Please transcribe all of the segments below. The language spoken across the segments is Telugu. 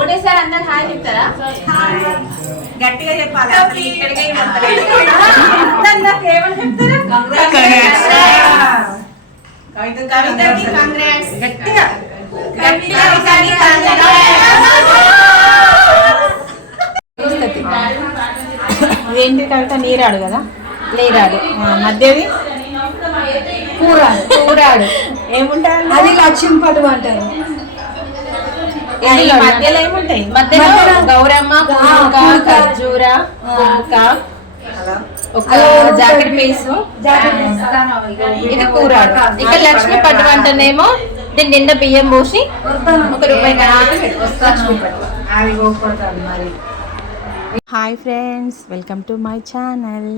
ఒకటేసారి అందరు హాయ్ చెప్తారా? గట్టిగా చెప్పాలి. ఏంటి కవిత? నీరాడు కదా, నీరాడు. మధ్యది కూరాడు. ఏముంటారు? అది లక్ష్యం పట్టు అంటారు. మధ్యలో ఏముంటాయి? మధ్యలో గౌరమ్మ, ఖర్జూర, ఒక జాకెట్ పీసు, ఇది కూరాడు. ఇక లక్ష్మి పట్టు అంటేనేమో దీని నిండా బియ్యం పోసి ₹1. Hi friends, welcome to my channel.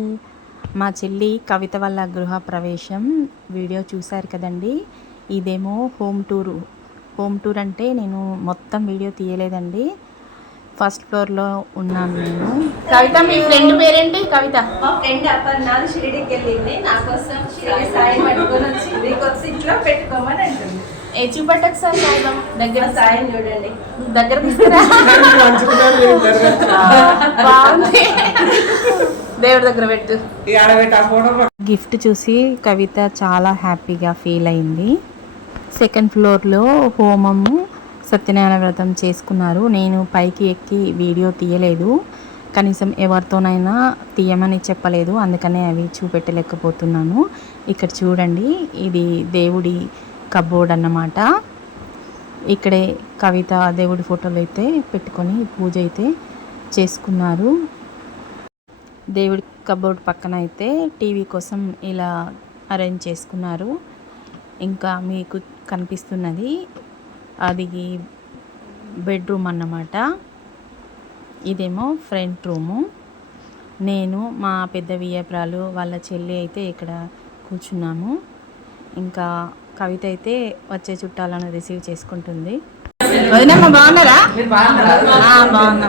మా చెల్లి కవిత వల్ల గృహ ప్రవేశం వీడియో చూశారు కదండి. ఇదేమో హోమ్ టూర్ అంటే నేను మొత్తం వీడియో తీయలేదండి. ఫస్ట్ ఫ్లోర్లో ఉన్నాను నేను. కవిత, మీ ఫ్రెండ్ పేరేంటి? కవిత మా ఫ్రెండ్ అప్పన్నాడు షిరిడికి వెళ్ళింది. నా కోసం షిరిడి సాయి పట్టుకొని వచ్చింది. కొత్త ఇంట్లో పెట్టుకోమని అంటుంది. చూపట్టకు సార్, సాయిబాబా దగ్గర సాయం చూడండి, దగ్గర తీసుకురా. దేవుడి దగ్గర పెట్టు. గిఫ్ట్ చూసి కవిత చాలా హ్యాపీగా ఫీల్ అయింది. సెకండ్ ఫ్లోర్లో హోమము, సత్యనారాయణ వ్రతం చేసుకున్నారు. నేను పైకి ఎక్కి వీడియో తీయలేదు, కనీసం ఎవరితోనైనా తీయమని చెప్పలేదు, అందుకనే అవి చూపెట్టలేకపోతున్నాను. ఇక్కడ చూడండి, ఇది దేవుడి కబోర్డ్ అన్నమాట. ఇక్కడే కవిత దేవుడి ఫోటోలు అయితే పెట్టుకొని పూజ అయితే చేసుకున్నారు. దేవుడి కబోర్డ్ పక్కన అయితే టీవీ కోసం ఇలా అరేంజ్ చేసుకున్నారు. ఇంకా మీకు కనిపిస్తున్నది అది బెడ్రూమ్ అన్నమాట. ఇదేమో ఫ్రంట్ రూము. నేను, మా పెద్ద వియ్యపురాలు, వాళ్ళ చెల్లి అయితే ఇక్కడ కూర్చున్నాము. ఇంకా కవిత అయితే వచ్చే చుట్టాలను రిసీవ్ చేసుకుంటుంది. వదినమ్మ బాగున్నారా? బాగున్నా.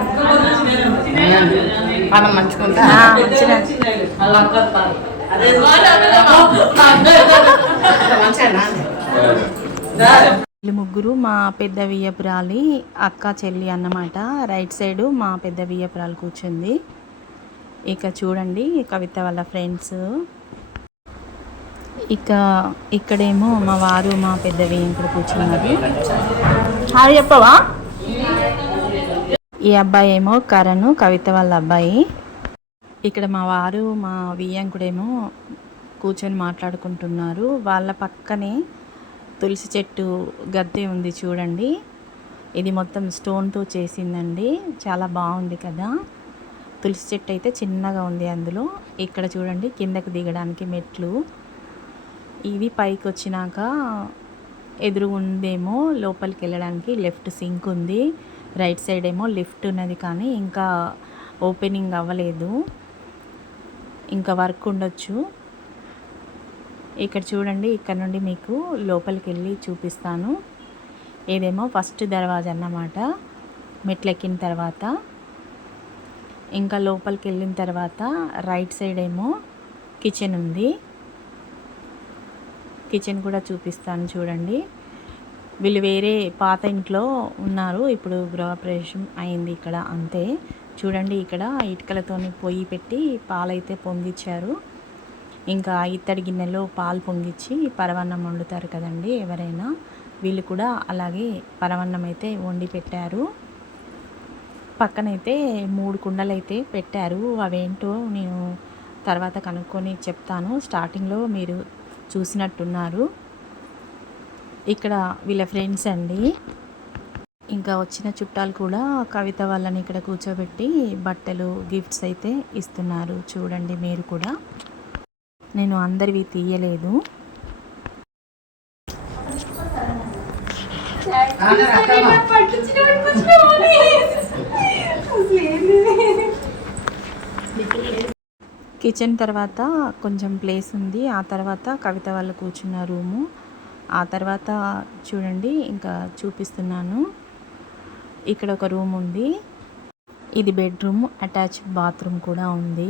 వీళ్ళు ముగ్గురు మా పెద్ద వియ్యపురాలి అక్క చెల్లి అన్నమాట. రైట్ సైడు మా పెద్ద వియ్యపురాలు కూర్చుంది. ఇక చూడండి కవిత వాళ్ళ ఫ్రెండ్స్. ఇక ఇక్కడేమో మా వారు, మా పెద్ద వియ్యంకుడు కూర్చున్నారు. హాయ్ చెప్పవా? ఈ అబ్బాయి ఏమో కరణ్, కవిత వాళ్ళ అబ్బాయి. ఇక్కడ మా వారు, మా వియ్యంకుడేమో కూర్చొని మాట్లాడుకుంటున్నారు. వాళ్ళ పక్కనే తులసి చెట్టు గద్దె ఉంది చూడండి. ఇది మొత్తం స్టోన్తో చేసిందండి, చాలా బాగుంది కదా. తులసి చెట్టు అయితే చిన్నగా ఉంది అందులో. ఇక్కడ చూడండి కిందకి దిగడానికి మెట్లు. ఇవి పైకి వచ్చినాక ఎదురుగుందేమో లోపలికి వెళ్ళడానికి లెఫ్ట్ సింక్ ఉంది. రైట్ సైడ్ ఏమో లిఫ్ట్ ఉన్నది, కానీ ఇంకా ఓపెనింగ్ అవ్వలేదు, ఇంకా వర్క్ ఉండొచ్చు. ఇక్కడ చూడండి, ఇక్కడ నుండి మీకు లోపలికి వెళ్ళి చూపిస్తాను. ఇదేమో ఫస్ట్ దర్వాజా అన్నమాట. మెట్లెక్కిన తర్వాత ఇంకా లోపలికి వెళ్ళిన తర్వాత రైట్ సైడ్ ఏమో కిచెన్ ఉంది. కిచెన్ కూడా చూపిస్తాను చూడండి. వీళ్ళు వేరే పాత ఇంట్లో ఉన్నారు, ఇప్పుడు గృహప్రవేశం అయింది ఇక్కడ అంతే. చూడండి, ఇక్కడ ఇటుకలతోని పొయ్యి పెట్టి పాలైతే పొంగిచ్చారు. ఇంకా ఇత్తడి గిన్నెలో పాలు పొంగిచ్చి పరవన్నం వండుతారు కదండి ఎవరైనా, వీళ్ళు కూడా అలాగే పరవన్నం అయితే వండి పెట్టారు. పక్కనైతే 3 కుండలు అయితే పెట్టారు. అవేంటో నేను తర్వాత కనుక్కొని చెప్తాను. స్టార్టింగ్లో మీరు చూసినట్టున్నారు. ఇక్కడ వీళ్ళ ఫ్రెండ్స్ అండి. ఇంకా వచ్చిన చుట్టాలు కూడా కవిత వాళ్ళని ఇక్కడ కూర్చోబెట్టి బట్టలు, గిఫ్ట్స్ అయితే ఇస్తున్నారు. చూడండి మీరు కూడా, నేను అందరివి తీయలేదు. కిచెన్ తర్వాత కొంచెం ప్లేస్ ఉంది. ఆ తర్వాత కవిత వాళ్ళు కూర్చున్న రూము. ఆ తర్వాత చూడండి, ఇంకా చూపిస్తున్నాను. ఇక్కడ ఒక రూమ్ ఉంది, ఇది బెడ్రూమ్, అటాచ్ బాత్రూమ్ కూడా ఉంది.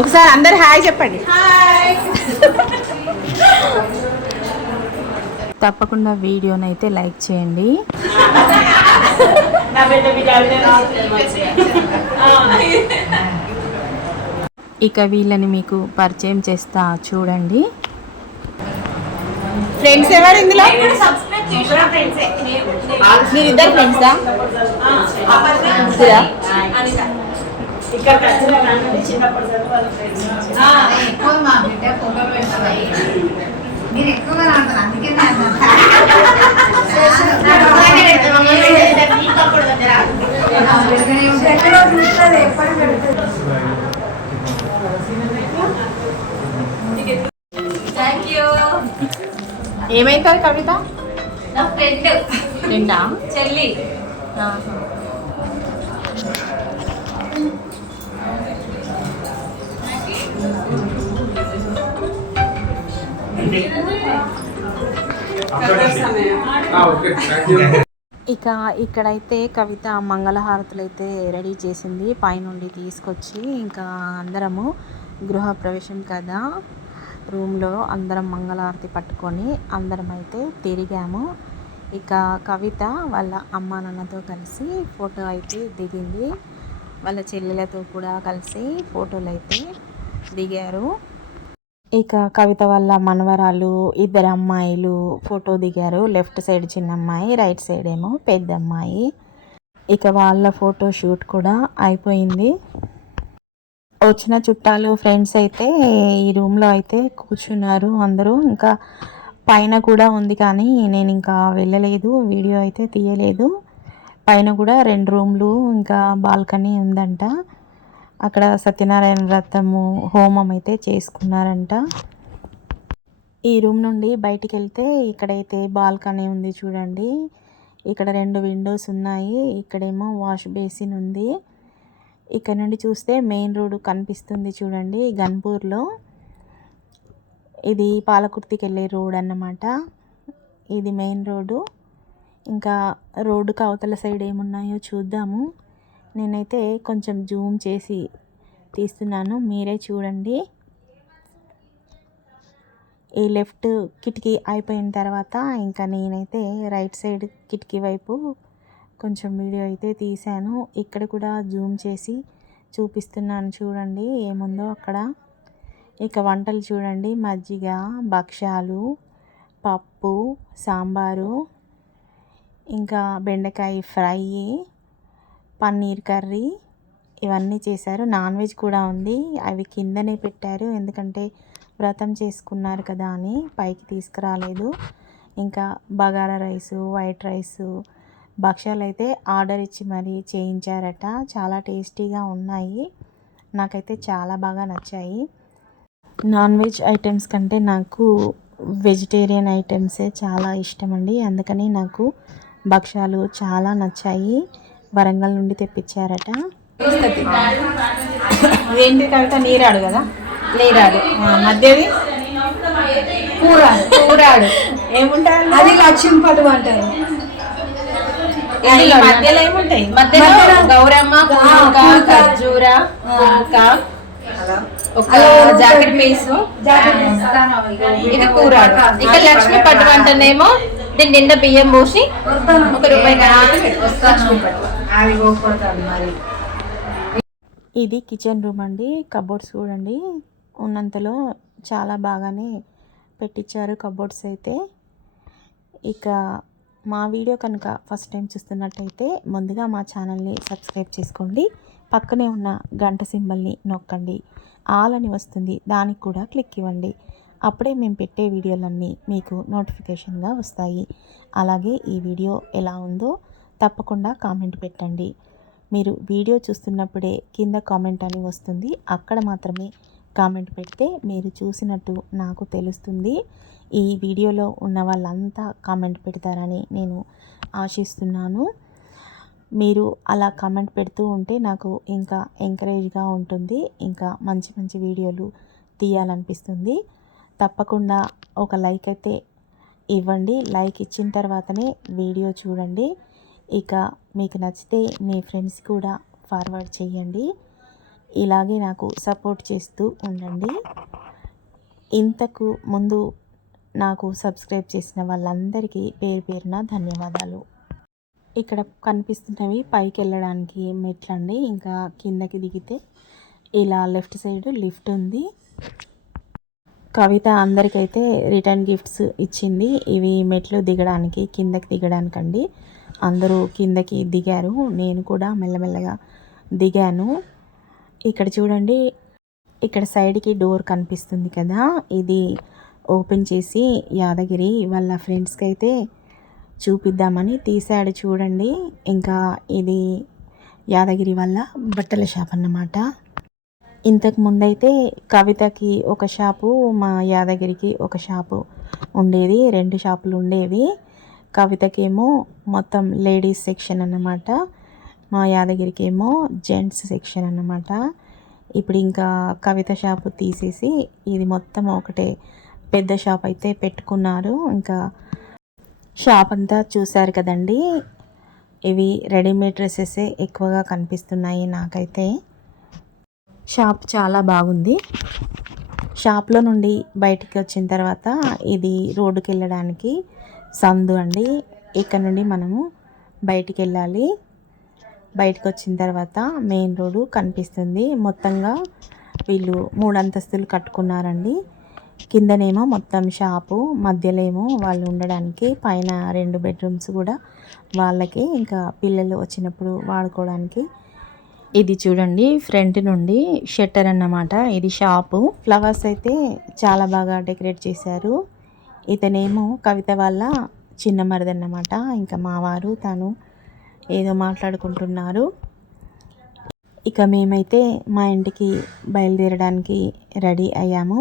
ఒకసారి అందరు హాయ్ చెప్పండి. తప్పకుండా వీడియోనైతే లైక్ చేయండి. ఇక వీళ్ళని మీకు పరిచయం చేస్తా చూడండి. ఫ్రెండ్స్ ఎవరు ఇందులో? మీరిద్దరు ఫ్రెండ్సా? ఇక్కడ చిన్నప్పుడు ఎక్కువ మా బిడ్డ ఫోటో పెడతాయి. మీరు ఎక్కువగా రాస్తారు, అందుకే ఏమైతుంది కవిత? నా ఫ్రెండ్ ఫ్రెండా? చెల్లి. ఇక ఇక్కడైతే కవిత మంగళహారతులు అయితే రెడీ చేసింది పైనుండి తీసుకొచ్చి. ఇంకా అందరము గృహప్రవేశం కదా, రూమ్లో అందరం మంగళహారతి పట్టుకొని అందరం అయితే తిరిగాము. ఇక కవిత వాళ్ళ అమ్మ నాన్నతో కలిసి ఫోటో అయితే దిగింది. వాళ్ళ చెల్లెలతో కూడా కలిసి ఫోటోలు అయితే దిగారు. ఇక కవిత వాళ్ళ మనవరాలు ఇద్దరు అమ్మాయిలు ఫోటో దిగారు. లెఫ్ట్ సైడ్ చిన్న అమ్మాయి, రైట్ సైడ్ ఏమో పెద్ద అమ్మాయి. ఇక వాళ్ళ ఫోటో షూట్ కూడా అయిపోయింది. వచ్చిన చుట్టాలు ఫ్రెండ్స్ అయితే ఈ రూమ్లో అయితే కూర్చున్నారు అందరూ. ఇంకా పైన కూడా ఉంది కానీ నేను ఇంకా వెళ్ళలేదు, వీడియో అయితే తీయలేదు. పైన కూడా 2 రూమ్లు ఇంకా బాల్కనీ ఉందంట. అక్కడ సత్యనారాయణ వ్రతము హోమం అయితే చేసుకున్నారంట. ఈ రూమ్ నుండి బయటికి వెళ్తే ఇక్కడైతే బాల్కనీ ఉంది చూడండి. ఇక్కడ 2 విండోస్ ఉన్నాయి. ఇక్కడేమో వాష్ బేసిన్ ఉంది. ఇక్కడ నుండి చూస్తే మెయిన్ రోడ్ కనిపిస్తుంది చూడండి, గన్పూర్లో. ఇది పాలకుర్తికి వెళ్ళే రోడ్ అన్నమాట. ఇది మెయిన్ రోడ్డు. ఇంకా రోడ్డుకి అవతల సైడ్ ఏమున్నాయో చూద్దాము. నేనైతే కొంచెం జూమ్ చేసి తీస్తున్నాను, మీరే చూడండి. ఈ లెఫ్ట్ కిటికీ అయిపోయిన తర్వాత ఇంకా నేనైతే రైట్ సైడ్ కిటికీ వైపు కొంచెం వీడియో అయితే తీశాను. ఇక్కడ కూడా జూమ్ చేసి చూపిస్తున్నాను చూడండి ఏముందో అక్కడ. ఇక వంటలు చూడండి, మజ్జిగ, భక్షాలు, పప్పు, సాంబారు, ఇంకా బెండకాయ ఫ్రై, పన్నీర్ కర్రీ ఇవన్నీ చేశారు. నాన్ వెజ్ కూడా ఉంది, అవి కిందనే పెట్టారు ఎందుకంటే వ్రతం చేసుకున్నారు కదా అని పైకి తీసుకురాలేదు. ఇంకా బగారా రైసు, వైట్ రైసు, భక్షాలు అయితే ఆర్డర్ ఇచ్చి మరీ చేయించారట. చాలా టేస్టీగా ఉన్నాయి, నాకైతే చాలా బాగా నచ్చాయి. నాన్ వెజ్ ఐటమ్స్ కంటే నాకు వెజిటేరియన్ ఐటమ్సే చాలా ఇష్టం అండి. అందుకని నాకు భక్షాలు చాలా నచ్చాయి. వరంగల్ నుండి తెప్పించారట. ఇదేంటి కవిత? నీరాడు కదా? నీరాడు. మధ్యది కూరాడు ఏముంటాయి? అది లక్ష్మీపటు అంటారు. మధ్యలో ఏముంటాయి? మధ్యలో గౌరమ్మ, పూక, ఖర్జూర, ఒక జాకెట్ పీసు, ఇది కూరాడు. ఇక్కడ లక్ష్మీ పట్టు అంటేనేమో దీని నిండా బియ్యం పోసి ₹1 ఇది కిచెన్ రూమ్ అండి. కబోర్డ్స్ చూడండి, ఉన్నంతలో చాలా బాగానే పెట్టించారు కబోర్డ్స్ అయితే. ఇక మా వీడియో కనుక ఫస్ట్ టైం చూస్తున్నట్టయితే ముందుగా మా ఛానల్ని సబ్స్క్రైబ్ చేసుకోండి. పక్కనే ఉన్న గంట సింబల్ని నొక్కండి, ఆల్ అని వస్తుంది, దానికి కూడా క్లిక్ ఇవ్వండి. అప్పుడే మేము పెట్టే వీడియోలన్నీ మీకు నోటిఫికేషన్గా వస్తాయి. అలాగే ఈ వీడియో ఎలా ఉందో తప్పకుండా కామెంట్ పెట్టండి. మీరు వీడియో చూస్తున్నప్పుడే కింద కామెంట్ అని వస్తుంది, అక్కడ మాత్రమే కామెంట్ పెడితే మీరు చూసినట్టు నాకు తెలుస్తుంది. ఈ వీడియోలో ఉన్న వాళ్ళంతా కామెంట్ పెడతారని నేను ఆశిస్తున్నాను. మీరు అలా కామెంట్ పెడుతూ ఉంటే నాకు ఇంకా ఎంకరేజ్గా ఉంటుంది, ఇంకా మంచి మంచి వీడియోలు తీయాలనిపిస్తుంది. తప్పకుండా ఒక లైక్ అయితే ఇవ్వండి. లైక్ ఇచ్చిన తర్వాతనే వీడియో చూడండి. ఇక మీకు నచ్చితే మీ ఫ్రెండ్స్ కూడా ఫార్వర్డ్ చేయండి. ఇలాగే నాకు సపోర్ట్ చేస్తూ ఉండండి. ఇంతకు ముందు నాకు సబ్స్క్రైబ్ చేసిన వాళ్ళందరికీ పేరు పేరున ధన్యవాదాలు. ఇక్కడ కనిపిస్తున్నవి పైకి వెళ్ళడానికి మెట్లండి. ఇంకా కిందకి దిగితే ఇలా లెఫ్ట్ సైడ్ లిఫ్ట్ ఉంది. కవిత అందరికైతే రిటర్న్ గిఫ్ట్స్ ఇచ్చింది. ఇవి మెట్లు దిగడానికి, కిందకి దిగడానికండి. అందరూ కిందకి దిగారు, నేను కూడా మెల్లమెల్లగా దిగాను. ఇక్కడ చూడండి, ఇక్కడ సైడ్కి డోర్ కనిపిస్తుంది కదా, ఇది ఓపెన్ చేసి యాదగిరి వాళ్ళ ఫ్రెండ్స్కి అయితే చూపిద్దామని తీసాడు చూడండి. ఇంకా ఇది యాదగిరి వాళ్ళ బట్టల షాప్ అన్నమాట. ఇంతకు ముందైతే కవితకి ఒక షాపు, మా యాదగిరికి ఒక షాపు ఉండేది. 2 షాపులు ఉండేవి. కవితకేమో మొత్తం లేడీస్ సెక్షన్ అన్నమాట, మా యాదగిరికి ఏమో జెంట్స్ సెక్షన్ అన్నమాట. ఇప్పుడు ఇంకా కవిత షాపు తీసేసి ఇది మొత్తం ఒకటే పెద్ద షాప్ అయితే పెట్టుకున్నారు. ఇంకా షాప్ అంతా చూశారు కదండి. ఇవి రెడీమేడ్ డ్రెస్సెసే ఎక్కువగా కనిపిస్తున్నాయి నాకైతే. షాప్ చాలా బాగుంది. షాప్లో నుండి బయటికి వచ్చిన తర్వాత ఇది రోడ్డుకి వెళ్ళడానికి సందు అండి. ఇక్కడ నుండి మనము బయటికి వెళ్ళాలి. బయటకు వచ్చిన తర్వాత మెయిన్ రోడ్డు కనిపిస్తుంది. మొత్తంగా వీళ్ళు 3 అంతస్తులు కట్టుకున్నారండి. కిందనేమో మొత్తం షాపు, మధ్యలో ఏమో వాళ్ళు ఉండడానికి, పైన 2 బెడ్రూమ్స్ కూడా వాళ్ళకి, ఇంకా పిల్లలు వచ్చినప్పుడు వాడుకోవడానికి. ఇది చూడండి, ఫ్రంట్ నుండి షట్టర్ అన్నమాట. ఇది షాపు. ఫ్లవర్స్ అయితే చాలా బాగా డెకరేట్ చేశారు. ఇతనేమో కవిత వాళ్ళ చిన్న మరిదన్నమాట. ఇంకా మావారు తను ఏదో మాట్లాడుకుంటున్నారు. ఇక మేమైతే మా ఇంటికి బయలుదేరడానికి రెడీ అయ్యాము.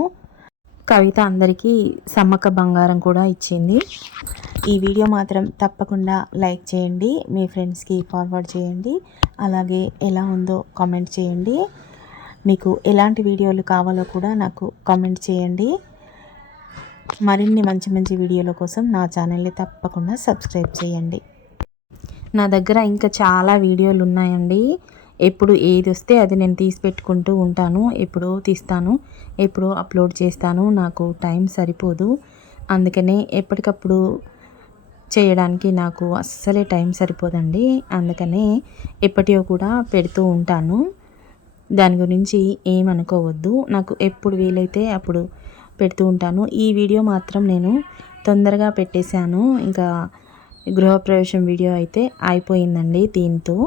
కవిత అందరికీ సమ్మక్క బంగారం కూడా ఇచ్చింది. ఈ వీడియో మాత్రం తప్పకుండా లైక్ చేయండి, మీ ఫ్రెండ్స్కి ఫార్వర్డ్ చేయండి. అలాగే ఎలా ఉందో కామెంట్ చేయండి. మీకు ఎలాంటి వీడియోలు కావాలో కూడా నాకు కామెంట్ చేయండి. మరిన్ని మంచి మంచి వీడియోల కోసం నా ఛానల్ని తప్పకుండా సబ్స్క్రైబ్ చేయండి. నా దగ్గర ఇంకా చాలా వీడియోలు ఉన్నాయండి. ఎప్పుడు ఏది వస్తే అది నేను తీసి పెట్టుకుంటూ ఉంటాను. ఎప్పుడో తీస్తాను, ఎప్పుడో అప్లోడ్ చేస్తాను. నాకు టైం సరిపోదు, అందుకనే ఎప్పటికప్పుడు చేయడానికి నాకు అస్సలే టైం సరిపోదండి. అందుకనే ఎప్పటివో కూడా పెడుతూ ఉంటాను. దాని గురించి ఏమనుకోవద్దు. నాకు ఎప్పుడు వీలైతే అప్పుడు పెడుతూ ఉంటాను. ఈ వీడియో మాత్రం నేను తొందరగా పెట్టేశాను. ఇంకా గృహప్రవేశం వీడియో అయితే అయిపోయిందండి దీంతో.